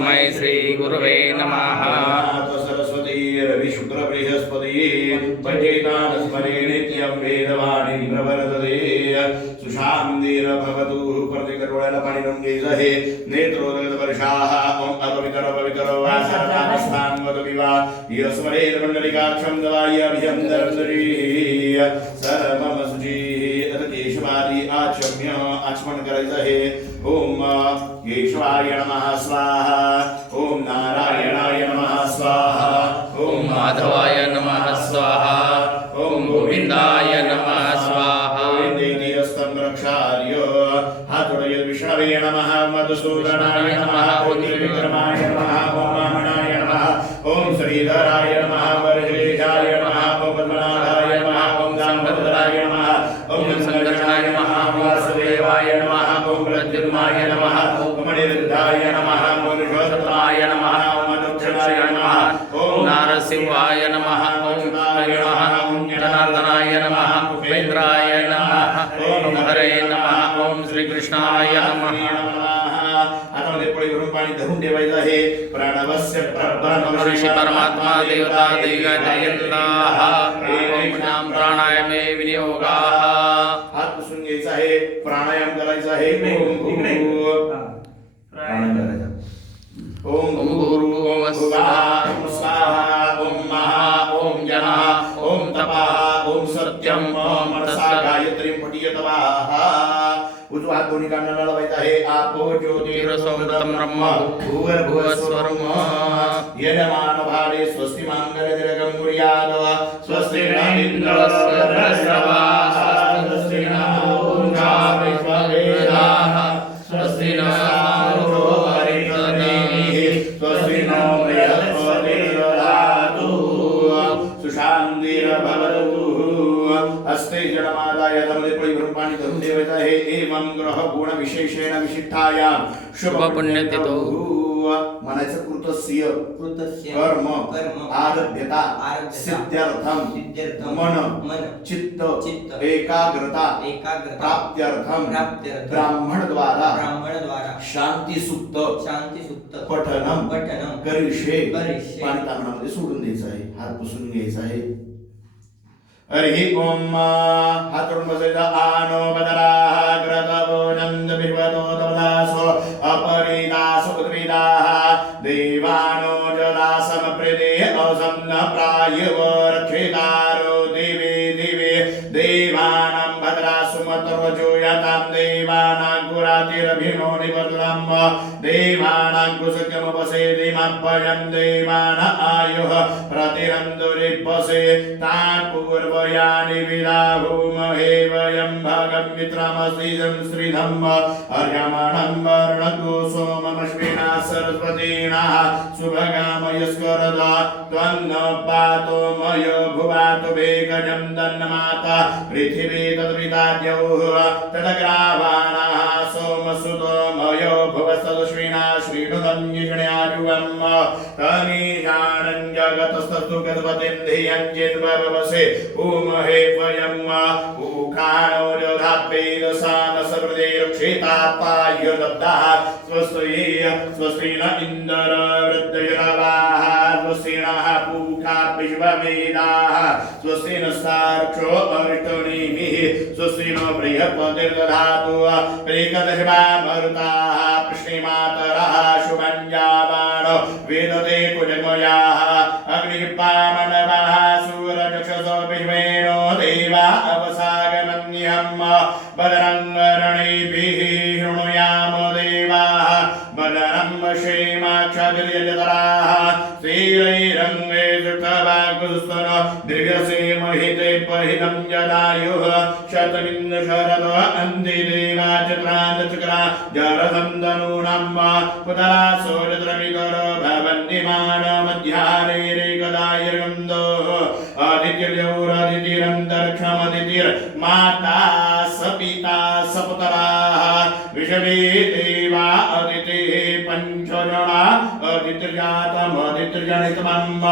तस्मै श्रीगुरवे नमः। सरस्वती रवि शुक्र बृहस्पति पंचेतान नित्यं वेदवाणी प्रवर्तते। सुशान्तिर भवतु प्रतिकरुणन पणिनुङ्गे सहे नेत्रोदगत वर्षाः ॐ अपवितर पवितरो वासरतामस्थां वद विवा यस्मरे मण्डलिकाक्षं दवाय अभियन्दरन्दरी सर्वम सुजीः अथ आचम्य आचमन आहे ओम केशवाय नमः, स्वाहा। ओम नारायणाय नमः, स्वाहा। ॐ, माधवाय नमः, स्वाहा। ॐ, गोविन्दाय नमः, स्वाहा। गोविन्देतियस्तं रक्षार्य हातुडय विष्णवे नमः, मधुसूदनाय नमः। ॐ, श्रीधराय ऋषी परमात्मा देवता देविका जयंताः ॐ नाम प्राणायामे विनियोगाः। हात पुसून घ्यायचा आहे प्राणायाम करायचा आहे ओम प्राणायाम करायचा ओम भूर्भुवः ओम स्वाहा ओम महा ओम जनः ओम तपः ओम सत्यम ओम मनसा गायत्री पठियतवाः उजवा हात दोन्ही कानाला आपो ज्योतिरसोमृतं ब्रह्म भूर्भुवस्वरम यजमान भारे स्वस्ति मांगल्यदिरगं कुर्याद स्वस्ति न इन्द्रस्वरस्रवा ग्रह गुण विशेषेण विशिष्टायां शुभ पुण्यतिथौ. म्हणायचं कृतस्य। कृतस्य। कर्म। कर्म। आरभ्यता। सिद्ध्यर्थम। सिद्ध्यर्थम। मन। मन। चित्त। चित्त। एकाग्रता। एकाग्रता। प्राप्त्यर्थम। प्राप्त्यर्थम। ब्राह्मण द्वारा ब्राह्मण द्वारा शांती सुप्त शांती सुप्त पठनम पठनम करिष्ये। करिष्ये. पाणी तांबणामध्ये सोडून द्यायचं आहे. हात पुसून घ्यायचा आहे. हरि ओम बसायचा आनो बदराः ग्रतवो नंद बिर्वतो तवदासो अपरिदासो उद्विदाः देवानो जलासमप्रदे असन्न प्रायव रक्षितारो दिवे दिवे देवानां भद्रासुमतर्वजो यतां देवानां गुरातिरभिनो निवर्लम् देवानां कुसुकमुपसे दिमभयं देवान आयुः प्रतिरन्दुरिपसे तान् पूर्वयानि विदाभूमहे वयं भगं मित्रमसीदं श्रीधम् अर्यमणं वर्णतु सोममश्विना सरस्वतीनाः शुभगामयस्करद त्वन्न पातो मय भुवातु वेगजं दन्नमाता पृथिवी तद्विदाद्यौः तदग्रावाणाः सोमसुतो तनीशानं जगतस्तस्तु गतपतिं धियं चिन्ववसे ऊमहे त्वयं ऊखाणो जोधात्वेदसानसहृदे रक्षितापाय दब्धः स्वस्ति स्वस्ति न इन्दर वृद्धयरवाः स्वस्ति पूका विश्ववेदाः स्वस्ति न साक्षो अरिष्टनेमिः स्वस्ति नो बृहस्पतिर्दधातु एकादशवा मरुताः पृष्णिमातरः वेदते कुजमयाः अग्निपामणवः सूरचक्षसो विश्वेनो देवा अवसागमन्यहम् बदरङ्गरणैभिः शृणुयाम देवाः बदरं क्षेमाक्षदिर्यजतराः, श्रीरैरङ्गे सुखवाकुस्तन दीर्घसे महिते पहिलं जलायुः शतमिन्दशरद अन्ति चक्रान्तचक्रा जरसन्दनूनं पुतरा सोजद्रमिकर आदित्यर्यौरदितिरन्तरिक्षमदितिर्माता सपिता सपुतराः विषवे देवा अदितिः पञ्चजना अदितिर्जातमदितिर्जनितमम्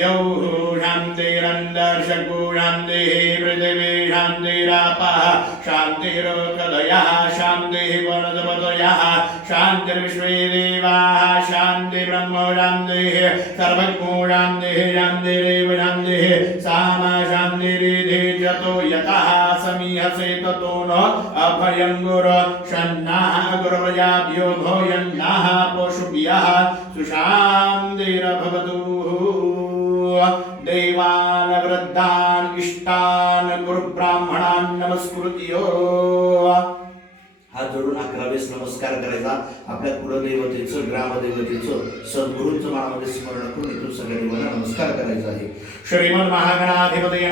यौः शान्तिरन्दर्शको शान्तिः पृथिवी शान्तिरापः शान्तिरोकदयः शान्तिः वनजपदयः शान्तिर्विश्वे देवाः शान्ति शान्ति ब्रह्म शान्तिः सर्वज्ञो, शान्तिः शान्तिरेव अभयं गुर षण्णाः गुरुप्रजाभ्यो नमस्कार करायचा. आपल्या कुलदैवतेचं ग्रामदैवतेचं, सद्गुरूंचं मनामध्ये स्मरण करून इथून सगळ्या देवांना नमस्कार करायचा आहे. श्रीमद महागणाधिपतये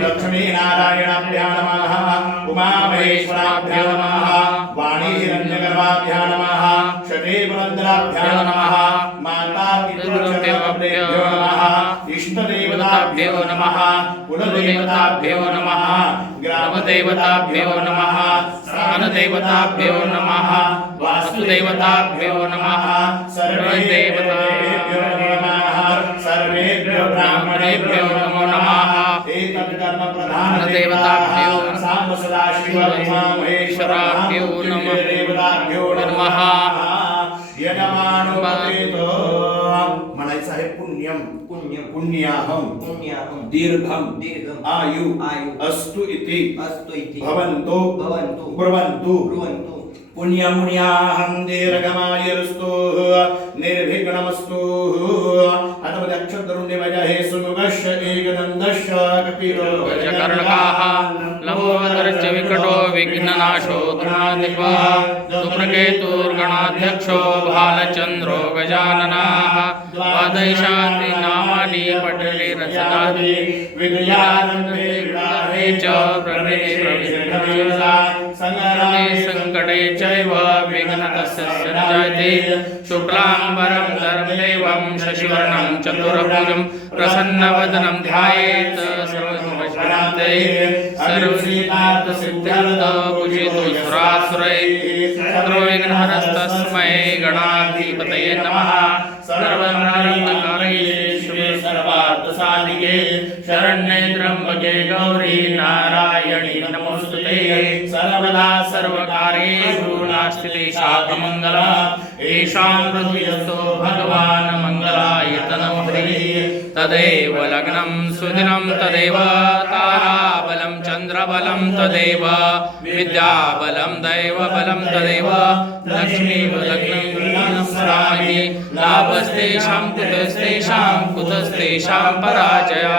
लक्ष्मी नारायणाभ्या नमः. उमा महेश्वराभ्या नमः. वाणी हिरण्यगर्भाभ्या माता इष्टदेवताभ्यो नमः. कुलदेवताभ्यो ग्रामदेवताभ्यो नमः. स्थानदेवताभ्यो नमः। वास्तुदेवताभ्यो नमः। सर्वदेवताभ्यो नमः। सर्वेभ्यो ब्राह्मणेभ्यो नमो नमः। देवताभ्यो साम सदाशिव महेश्वराभ्यो नमः। देवताभ्यो नमः. पुण्यम पुण्यम पुण्याहम पुण्याहं दीर्घम दीर्घम् आयु आयु अस्तु इति अस्तु इति भवन्तु भवन्तु ब्रुवन्तु। ब्रुवन्तु। पुण्यमुण्याहं दीर्घमायुरस्तु निर्विघ्नमस्तु। अथवा दक्षधरुं निवजहे सुमुगश्च एकदन्तश्च कपिलो गजकर्णकाः लम्बोदरश्च विकटो विघ्ननाशो धनाधिपः धूम्रकेतुर्गणाध्यक्षो भालचन्द्रो गजाननाः। द्वादशान्ति नामानि पटले रचनानि विद्यारम्भे विवाहे च प्रवेशे सर्वे सङ्कटे चैव विघ्नतस्य न जायते शुक्लाम्बरं धर्मदेवं शशिवर्णं चतुर्भुजं प्रसन्नवदनं ध्यायेत् सर्वसुभशान्ते सर्वसीतार्थसिद्ध्यर्थ सर्वविघ्नहरस्तस्मै गणाधिपतये नमः सर्वार्थसाधिके शरण्ये त्र्यम्बके गौरी नारायणि नमोस्तुते सर्वदा सर्वकार्येषु नास्ति तेषाकमङ्गला येषां हृदयस्थो भगवान् मङ्गलाय तनमहरिः तदेव लग्नं सुदिनं तदेव ताराबलं चन्द्रबलं तदेव विद्याबलं दैवबलं तदेव लक्ष्मीबलग्नं स्मरामि लाभस्तेषां कुतस्तेषां कुतस्तेषां पराजया।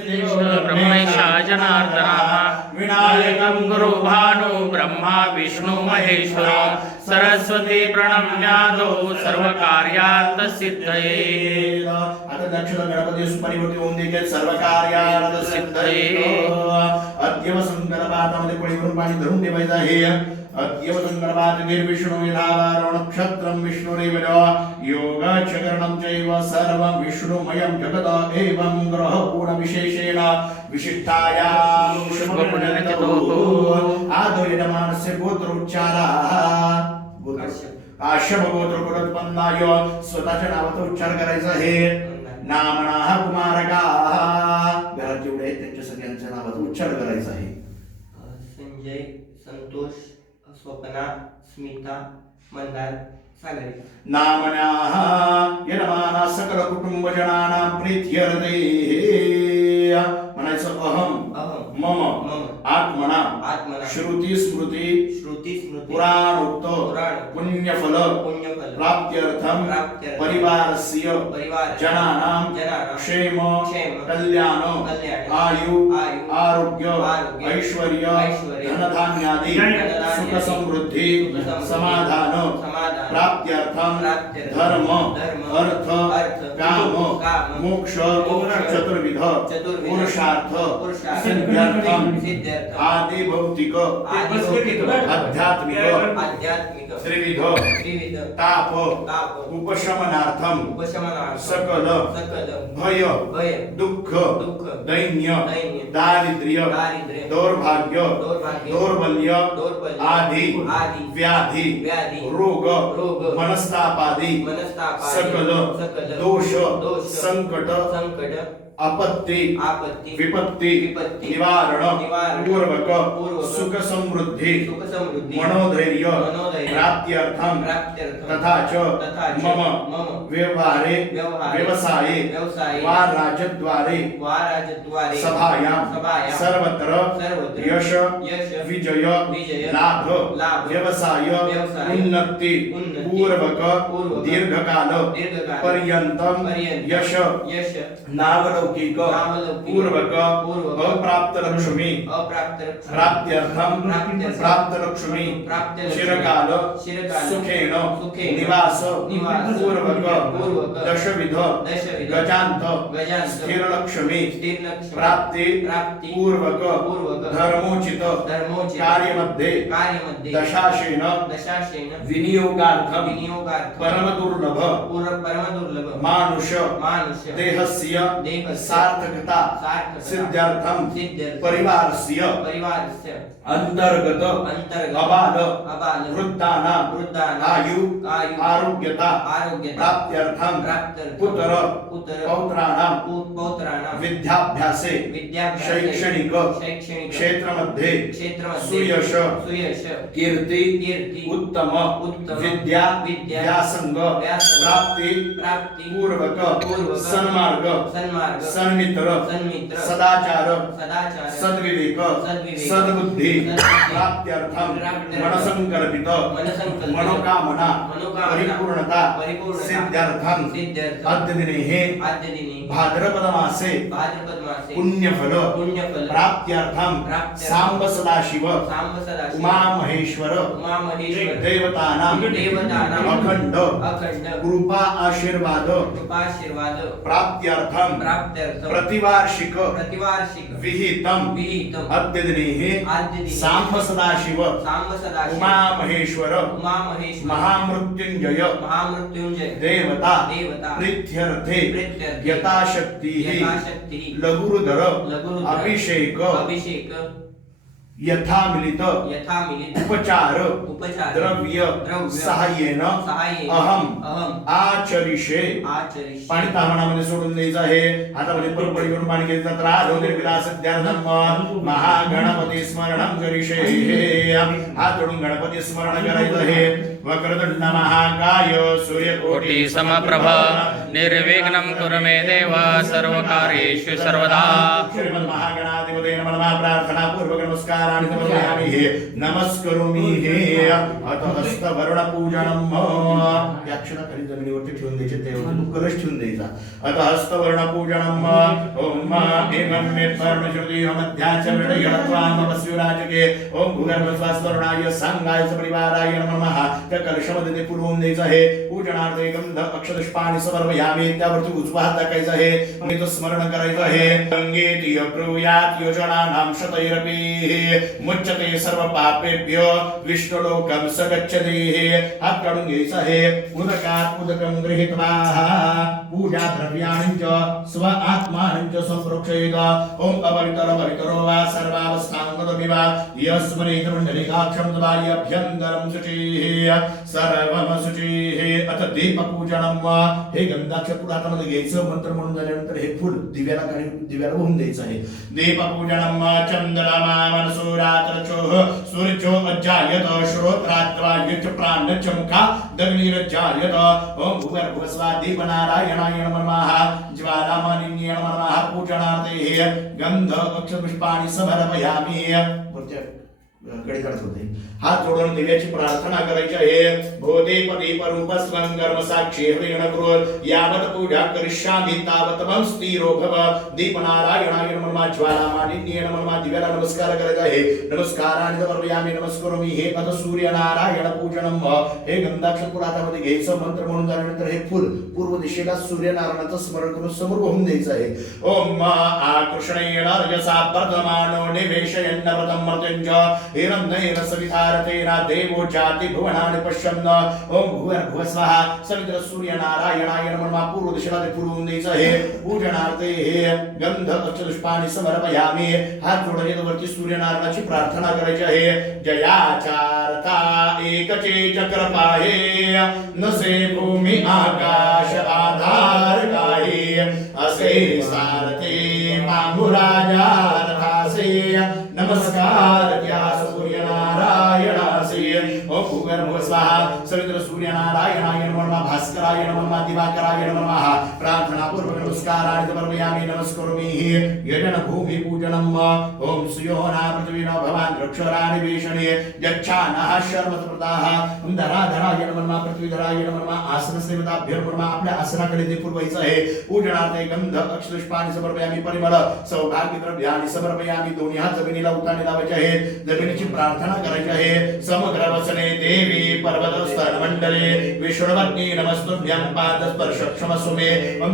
सिद्धेषु विनायकं ब्रह्मा विष्णु महेश्वर सरस्वती प्रणम्यादो सर्वकार्यार्थसिद्धये। आता दक्षिण गणपती सुपरिवर्ती होऊन देखील सर्व कार्यार्थ सिद्धये अद्यव संकल्पातामध्ये कोळीवरून पाणी धरून ठेवायचं आहे अद्यव संकल्पात निर्विष्णु विधावारो नक्षत्रं विष्णुरेव योग चकरणं चैव सर्वं विष्णुमयं जगत एवं ग्रह विशेषेण विशिष्टायां आदयमानस्य गोत्रोच्चाराः काश्यप. काश्यप गोत्र कुलोत्पन्नाय स्वतःच्या नावाचा उच्चार करायचा आहे नामनाः कुमारकाः घरात जेवढे आहेत त्यांच्या सगळ्यांच्या नावाचा उच्चार करायचा आहे संजय संतोष स्वप्ना स्मिता मंदार सागरी. नामनाः यजमाना सकल कुटुंबजनानां प्रीत्यर्थे म्हणायचं अहम अहम मम. मम. आत्मना। आत्मना। श्रुती स्मृती श्रुती स्मृती पुराणोक्त। पुराण। पुण्यफल। पुण्यफल। प्राप्त्यर्थं। प्राप्त्यर्थं। परिवारस्य। परिवार जनानां। जनानां। क्षेम। क्षेम। कल्याण। कल्याण। आयु। आयु। आरोग्य। आरोग्य। ऐश्वर्य। ऐश्वर्य। धनधान्यादी। धनधान्यादी। सुख समृद्धी समाधान। समाधान। प्राप्त्यर्थम प्राप्त्यर्थम धर्म। धर्म। अर्थ। अर्थ। काम। मोक्ष। चतुर्विध। चतुर्विध। पुरुषार्थ। पुरुषार्थ। सिद्ध्यर्थम आदि भौतिक आदि भौतिक आध्यात्मिक आध्यात्मिक त्रिविध त्रिविध ताप ताप उपशमनार्थम उपशमनार्थ सकल सकल भय भय दुःख दुःख दैन्य दैन्य दारिद्र्य दारिद्र्य दौर्भाग्य दौर्भाग्य दौर्बल्य दौर्बल्य आदि आदि व्याधि व्याधि रोग रोग मनस्तापादी सकल सकल दोष दोष संकट संकट आपत्ती आपत्ती विपत्ती विपत्ती निवारण निवारण पूर्वक पूर्वक सुख समृद्धी सुख समृद्धी मनोधैर्य मनोधैर्य प्राप्त्यर्थम प्राप्त्यर्थम तथा च तथा मम मम व्यवहारे व्यवहारे व्यवसाये व्यवसाये वा राजद्वारे वा राजद्वारे सर्वत्र सर्वत्र यश यश विजय विजय लाभ लाभ व्यवसाय व्यवसाय उन्नति उन्नति पूर्वक पूर्वक दीर्घकाल दीर्घकाल पर्यंतम पर्यंत यश यश नावलौकिक पूर्वक अप्राप्त लक्ष्मी अप्राप्त प्राप्त्यर्थम प्राप्त लक्ष्मी प्राप्त लक्ष्मी चिरकाल सुखेन निवास निवास पूर्वक दशविध दशविध गजांत स्थिर लक्ष्मी स्थिर लक्ष्मी प्राप्ति प्राप्ति पूर्वक धर्मोचित धर्मोचित कार्यमध्ये कार्यमध्ये दशाशेन विनियोगार्थम विनियोगार्थ परम दुर्लभ परम दुर्लभ मानुष देहस्य देहस्य सार्थकता सिद्ध्यर्थम परिवारस्य परिवारस्य। अंतर्गत अंतर्गत अबाल अबाल वृद्धानां वृद्धानां। आयु आयु। आरोग्यता आरोग्यता। प्राप्त्यर्थम प्राप्त्यर्थम पुत्र पुत्र। पौत्राणां पौ- पौत्राणां। विद्याभ्यासे विद्याभ्यासे। शैक्षणिक शैक्षणिक। क्षेत्रमध्ये क्षेत्रमध्ये। सुयश। सुयश। कीर्ती। कीर्ती। उत्तम। उत्तम। विद्या। विद्या। व्यासंग। व्यासंग। प्राप्ती। प्राप्ती। पूर्वक। पूर्वक। सन्मार्ग। सन्मार्ग। सन्मित्र सन्मित्र सदाचार सदाचार सद्विवेक सद्विवेक, सद्बुद्धी प्राप्त्यर्थम मनसंकल्पित मनसंकल्पित, मनोकामना मनोकामना, परिपूर्णता परिपूर्णता, सिद्ध्यर्थम सिद्ध्यर्थम, अद्यदिने आद्यदिनी भाद्रपद मासे भाद्रपद मासे पुण्यफल पुण्यफल प्राप्त्यर्थम सांब सदाशिव सांब सदाशिव उमा महेश्वर उमा महेश्वर देवतानां देवतानां अखंड अखंड कृपा आशीर्वाद कृपाशीर्वाद प्राप्त्यर्थम प्राप्त्यर्थम प्रतिवार्षिक प्रतिवार्षिक विहितम विहितम अद्यदिने सांब सदाशिव सांब सदाशिव उमा महेश्वर उमा महेश्वर महामृत्युंजय महामृत्युंजय देवता देवता प्रीत्यर्थे प्रीत्यर्थे यथाशक्ति लघुरुद्र अभिषेक। अभिषेक। यथामिलित। यथा मिलित उपचार। उपचार। द्रव्य। द्रव्य। सहाय्येन। सहाय्येन। अहम। अहम। आचरिषे। आचरिष्ये पाणी तामणामध्ये सोडून द्यायचं आहे. हातामध्ये परपडी घेऊन पाणी घ्यायचं तर आरोग्य विलास ध्यानधम्म महागणपती स्मरणं करिषे। हात जोडून गणपती स्मरण करायचं आहे. वक्रतुंड महाकाय सूर्यकोटी समप्रभ निर्विघ्नं कुरु मे देव सर्वकार्येषु सर्वदा। श्रीमद नमः प्रार्थना पूर्वक नमस्काराणि समर्पयामि हे। नमस्करोमि हे। अथ हस्त वरुण पूजनम या खाली जमिनीवरती ठेवून द्यायचे त्यावरती तू कलश ठेवून द्यायचा अथ हस्त वरुण पूजनम ओम एवं मे वर्ण श्रुति मध्याच मृडयत्वा नमस्युराजके ओम भूगर्भ स्वास्वरुणाय सांगाय परिवाराय नमः। त्या ते पुरवून द्यायचं आहे पूजनार्थ गंध अक्षदुष्पाणी समर्पयामी त्यावरती उजवा हात टाकायचा आहे आणि तो स्मरण करायचं आहे गंगेत गंगेति ब्रूयात योजनानां शतैरपि, मुच्यते सर्व पापेभ्य विष्णुलोकं स गच्छति हात काढून घ्यायचा आहे उदकात उदकं गृहीत्वा। पूजा द्रव्याणि च स्व आत्मानं च सम्प्रोक्षयेत ओम अपवित्र पवित्रो वा सर्वावस्थां वदमि वा यस्मरेत मण्डलिकाक्षं दवायभ्यन्तरं शुचिः सर्वम शुचिः अथ दीपपूजनं वा, हे फुल हातामध्ये घ्यायचं मंत्र म्हणून झाल्यानंतर हे फुल दिव्याला काही दिव्याला वाहून द्यायचं आहे. दीपपूजनं वा, चंद्रमा मनसुरात्रचोः सूर्यो अज्जायत श्रोत्रात्वा युच प्राणच मुखा दग्निरज्जायत ओम भूगर्भस्वा दीपनारायणाय नमः ज्वालामालिन्ये नमः, पूजनार्थे गंध अक्षपुष्पाणि समर्पयामि। वरती कडे करत होते. हात जोडून दिव्याची प्रार्थना करायची आहे. भोदे पदे रूप स्वं कर्म साक्षी हरिण क्रोध यावत पूजा करिष्यामि तावत मम स्थिरो भव दीप नारायणाय नमः ज्वाला मालिन्ये नमः दिव्याला नमस्कार करत आहे. नमस्काराने समर्पयामि नमस्करोमि हे पद सूर्य नारायण पूजनम. हे गंधाक्ष पुरातामध्ये घ्यायचं मंत्र म्हणून झाल्यानंतर हे फुल पूर्व दिशेला सूर्यनारायणाचं स्मरण करून समोर वाहून द्यायचं आहे. ओम आकृष्णेण रजसा वर्धमानो निवेशयन्न व्रतं मृत्युंज नयन सवितारतेन देवो जाति भुवनानि पश्यन् ओम भुवन भुव स्वाहा। सवित्र सूर्य नारायणाय नमः पूर्व दिशेला ते फुलवून द्यायचं आहे पूजनार्थे हे। गंध अक्षदुष्पाणी समर्पयामी। हात जोडायचे वरती सूर्यनारायणाची प्रार्थना करायची आहे। जयाचारता एकचे चक्र पाहे। नसे भूमि आकाश आधार काही। असे सार सूर्यनारायणाय नमः भास्कराय नमः दिवाकराय नम प्रार्थना समर्पयामि नमस्करोमि। यजन भूमि पूजनम् ओम सुयोना पृथ्वीनो भवान् वृक्षराणि वेषणे यच्छानः शर्मतप्रदाः धराधराय नमः पृथ्वीधराय नमः आसनसेवताभ्यो नमः आपल्या आसनाकडे ते पुरवायचं आहे पूजनार्थे गंध अक्षपुष्पाणि समर्पयामि परिमळ सौभाग्य द्रव्याणि समर्पयामि। दोन्ही हात जमिनीला उताने लावायचे आहेत जमिनीची प्रार्थना करायची आहे समग्र वसने देवी पर्वतस्थल मंडले विष्णुवग्नी नमस्तुभ्यं पादस्पर्श क्षमस्व मे ओम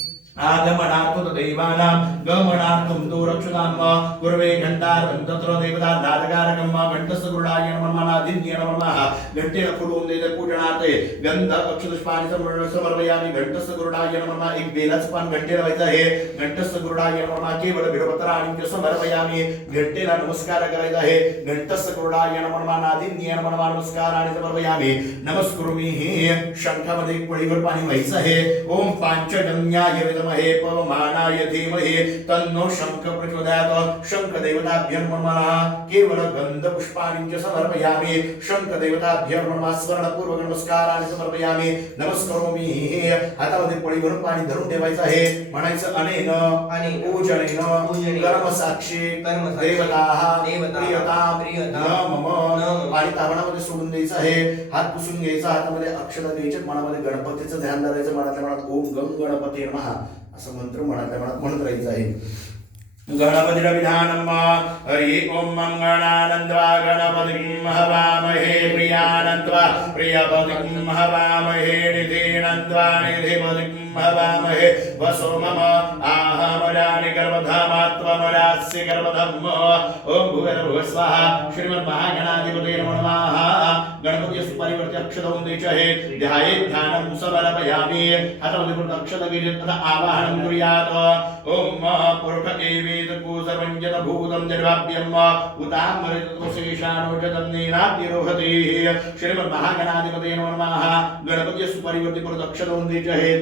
आगमनार्थं देवानां गमनार्थं तु रक्षुतां वा गुरवे घंटारं तत्र देवता दादकारकं घंटस्थगुरुडाय नमः नादिन्ये नमः। घण्टेन फुलवून देते पूजनार्थे गंध अक्षपुष्पाणि समर्पण समर्पयामि नमः। एक बेलाचं पान घंटेला लावायचं आहे घंटस्थगुरुडाय नमः। केवळ बिडपत्राणि समर्पयामि घंटेला नमस्कार करायचा आहे घंटस्थगुरुडाय नमः नादिन्ये नमः नमस्काराणि समर्पयामि। नमस्कुरुमि शंखामध्ये एक पळीवर पाणी व्हायचं आहे। ओम पांचजन्याय विद्महे पवमानाय धीमहि। तन्नो शंख प्रचोदयात् शंख देवताभ्यं नमः केवल गंध पुष्पाणि च समर्पयामि। शंख देवताभ्यं नमः स्मरणपूर्वक नमस्काराने समर्पयामि। नमस्करोमि। हातामध्ये पळी भरून पाणी धरून ठेवायचं आहे. म्हणायचं अनेन अनेन पूजनेन पूजनेन कर्मसाक्षी कर्मसाक्षी देवताः देवताः प्रियतां प्रियतां मम. पाणी तावणामध्ये सोडून द्यायचं आहे. हात पुसून घ्यायचा हातामध्ये अक्षर द्यायचे मनामध्ये गणपतीचं ध्यान धरायचं मनातल्या मनात ओम गंग गणपती नमः. असं मंत्र मनातल्या मनात म्हणत राहायचं आहे. गणपतिरविधानम् हरि ओम मङ्गणानन्द्वा गणपतिं हवामहे प्रियानन्द्वा प्रियपतिं हवामहे निधिनन्द्वा निधिपतिं हवामहे वसो मम आ आहमराणि गर्भधामात्वमरास्य गर्भधम् ओम भुवनभुव स्वाहा श्रीमन्महागणाधिपते नमो नमः गणपती सुपरिवर्ती अक्षत होऊन ध्याये ध्यानं समर्पयामि तथा आवाहनं कुर्यात् ओम पुरुष एवेद कुसर्वञ्जत भूतं निर्वाप्यम् उतामरितोशेषाणोजतं नीरातिरोहति श्रीमन्महागणाधिपते नमो नमः गणपती सुपरिवर्ती परत अक्षत होऊन द्यायचे आहेत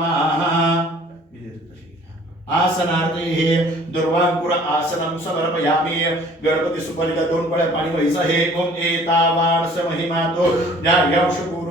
आसनार्थे दुर्वांकुर आसनं समर्पयामि। गणपति सुपारीला दोन पळ्या पाणी आहे ओम एतावानस महिमातो ज्ञायंशपूर्गः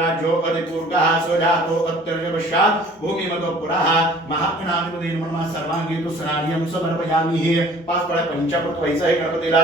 विराजो अधिपूर्गः स्वजातो अत्यर्ज पश्चात् भूमिमतो पुरः। महागणाधिपते नमः सर्वांगी तु स्नानियं समर्पयामि पाच पळ्या पंचामृत व्हायचं आहे गणपतीला।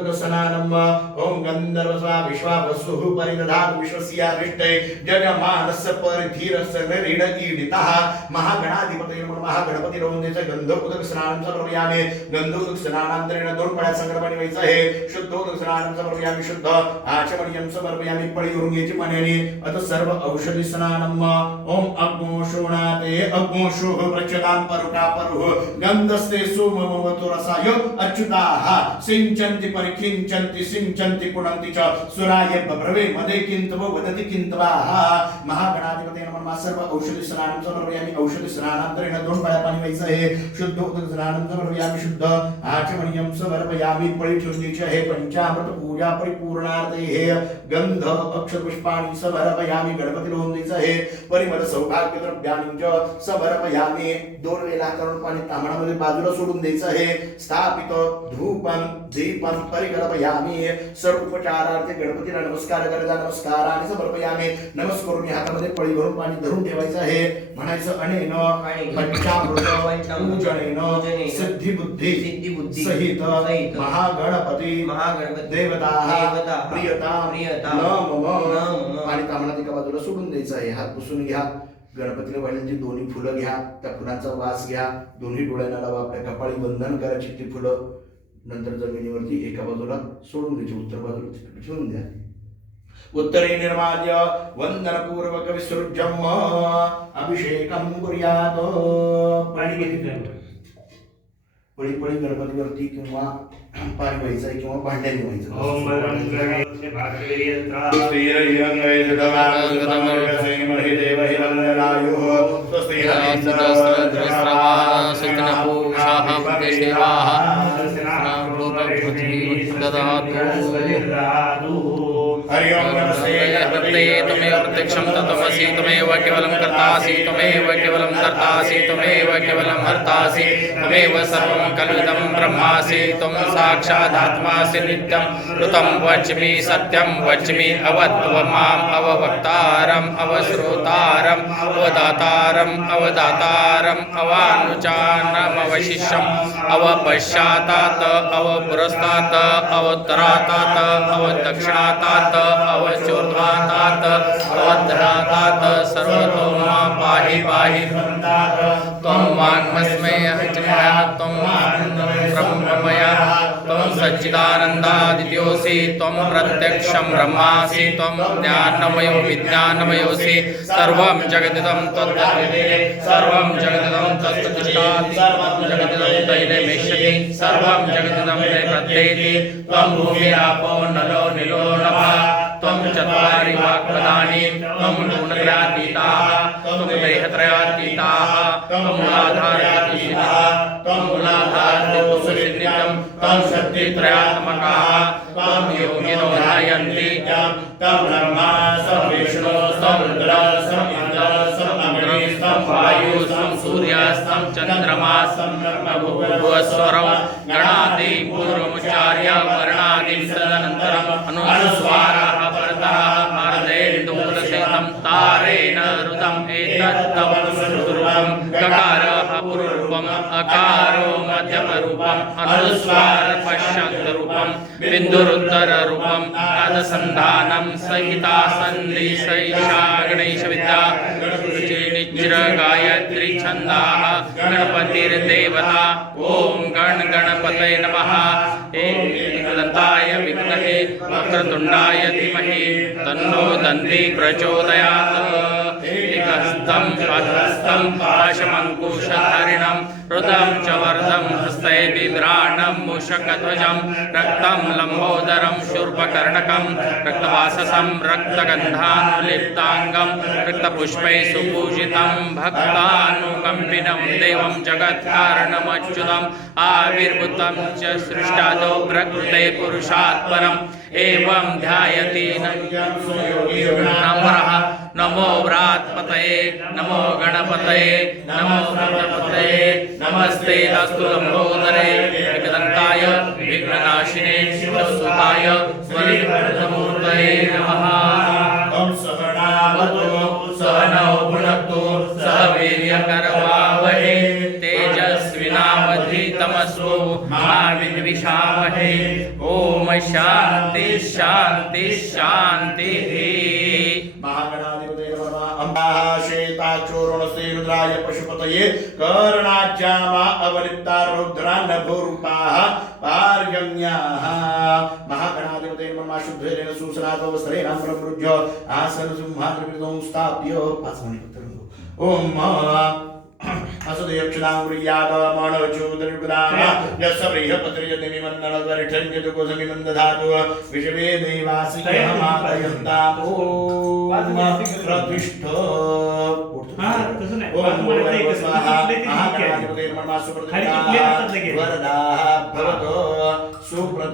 स्नानम ओम गंधर्व स्वा विश्वा वसुः परिदधातु विश्वस्यारिष्टे जगमानस्य परिधीरस्य निरीड ईडितः महागणाधिपतये नमः महागणपती रोवणेचं गंध उदक स्नानं समर्पयामि। गंध उदक स्नानांतरेण दोन पळ्या संक्रमणी व्हायचं हे शुद्ध उदक स्नानं समर्पयामि। शुद्ध आचमनीयं समर्पयामि। पळी भरून घ्यायची अत सर्व औषधी स्नानम ओम अग्नो शोणाते अग्नो शोह प्रचदां परुका परुः। गन्धस्ते सोममवतु रसाय। अच्युताः सिञ्चन्ति परिकिञ्चन्ति सिञ्चन्ति पुनन्ति च सुराय बभ्रवे मदे किन्तवो वदति किन्तवाः। महागणाधिपते नमः सर्व औषधी स्नानं समर्पयामि औषधी स्नानान्तरेण दोन पळ्या पाणी व्हायचं आहे शुद्ध उदक स्नानं समर्पयामि शुद्ध आचमनीयं समर्पयामि। पळी ठेवून द्यायची आहे पंचामृत पूजा परिपूर्णार्थे हे। गंध अक्षपुष्पाणि समर्पयामि गणपती लावून द्यायचं आहे परिमल सौभाग्य द्रव्यानि च समर्पयामि। दोन वेळा करून पाणी तांबडामध्ये बाजूला सोडून द्यायचं आहे स्थापित धूपम दीपम परिकल्पयामि। सर्व उपचारार्थे गणपतीला नमस्कार करायचा नमस्कार आणि समर्पयामि। नमस्कारून या हातामध्ये पळी भरून पाणी धरून ठेवायचं आहे. म्हणायचं अनेन पंचामृत पूजनेन पूजनेन सिद्धी बुद्धी सहित महागणपती महागणपती देवताः देवताः प्रियता प्रियता. आणि तांबडा एका बाजूला सोडून द्यायचा आहे. हात पुसून घ्या. गणपतीला वाहिलेली दोन्ही फुलं घ्या. त्या फुलांचा वास घ्या. दोन्ही डोळ्यांना लावा. आपल्या कपाळी बंधन करायची ती फुलं नंतर जमिनीवरती एका बाजूला सोडून द्यायची उत्तर बाजूला तिकडे ठेवून द्या. उत्तरे निर्माल्य वंदनपूर्वक विसृज्यम अभिषेकं कुर्यात. पाणी किती झालं? पळी पळी गणपतीवरती किंवा पाणी व्हायचं किंवा भांड्याने व्हायचं भागवयंत्रा हरि ओम नमस्ते। प्रत्यये त्वमेव प्रत्यक्षं तत्त्वमसि, त्वमेव केवलं कर्तासि, त्वमेव केवलं कर्तासि, त्वमेव केवलं हर्तासि, त्वमेव साक्षादात्मासि वच्मि वच्मि अवत्व माम् अववक्तारम्, अवश्रोतारम्, अवदातारम् अवदातारम्, अवानुचानमवशिष्यम् अवपश्चातात् अवपुरस्तात् अवोत्तरातात् अवदक्षिणातात् अवध्रातात् सर्वतो मा पाहि पाहि त्वं वाङ्मस्मै अहञ्चमया त्वं ब्रह्ममया त्वं सच्चिदानन्दादित्योऽसि, त्वं प्रत्यक्षं ब्रह्मासि, त्वं ज्ञानमयो विज्ञानमयोऽसि। सर्वं जगदिदं त्वद्दत्ते सर्वं जगदिदं तत्ततिष्ठाति सर्वं जगदिदं तैलमेष्यति सर्वं जगदिदं ते प्रत्येति त्वं भूमिरापो नलो निलो नभः त्वं चत्वारि वाक्पदानि त्वं गुणत्रयातीताः त्वं देहत्रयातीताः त्वं मूलाधारातीतः त्वं मूलाधारनित्यं त्वं शक्तित्रयात्मकाः त्वं योगिनो ध्यायन्ति तं ब्रह्मा सं विष्णु सं रुद्र सं इन्द्र सं अग्नि सं स्तं वायुस्तं सूर्यस्तं चन्द्रमासं भूर्भुवस्वरं गणादि पूर्वमुच्चार्य, वर्णादिं तदनन्तरम् पूर्वम् अकारो मध्यमरूपम् अनुस्वार पश्चान्तरूपं बिन्दुरुत्तररूपम्, आदसन्धानं सहिता सन्धिशैषा गणेशविद्या गायत्री छन्दाः गणपतिर्देवता, ॐ गण गणपतये नमः एकदन्ताय विद्महे वक्रतुण्डाय धीमहि, तन्नो दन्ति प्रचोदयात् एकहस्त शुद्धं पात्रस्थं पाशमङ्कुशधारिणं हृदं च वर्धं हस्ते बिभ्राणं मूषकध्वजं रक्तं लम्बोदरं शूर्पकर्णकं रक्तवाससं रक्तगन्धानुलिप्ताङ्गं रक्तपुष्पैः सुपूजितं भक्तानुकम्पिनं देवं जगत्कारणमच्युतम् आविर्भूतं च सृष्टादौ प्रकृते पुरुषात् परम् एवं ध्यायति न नमो व्रात्पतये नमो गणपतये नमो गणपतये नमस्ते अस्तु लम्बोदरे एकदन्ताय विघ्ननाशिने शिवसुताय स्वरिवर्धमूर्तये नमः। ॐ सहनावतु सहनौ भुनक्तु सह वीर्यकरवा। तेजस्विनावधीतमस्तु मा विद्विषावहे नमः अम्बाः श्वेताक्षोरुणस्ते रुद्राय पशुपतये अवलिप्ता रुद्रा नभोरूपाः महागणाधिपते नमः शुद्धेन स्थाप्य ओम असदयक्षणाङ्गुर्यागमणचूदृगुदाम यस्य बृहपत्रियतिमिमन्नणगरिठञ्जतुकोसमिमन्दधातु ॐ प्रतिष्ठ हा, ती. सुप्रतिष्ठाः वरदाः भवतो सुप्रति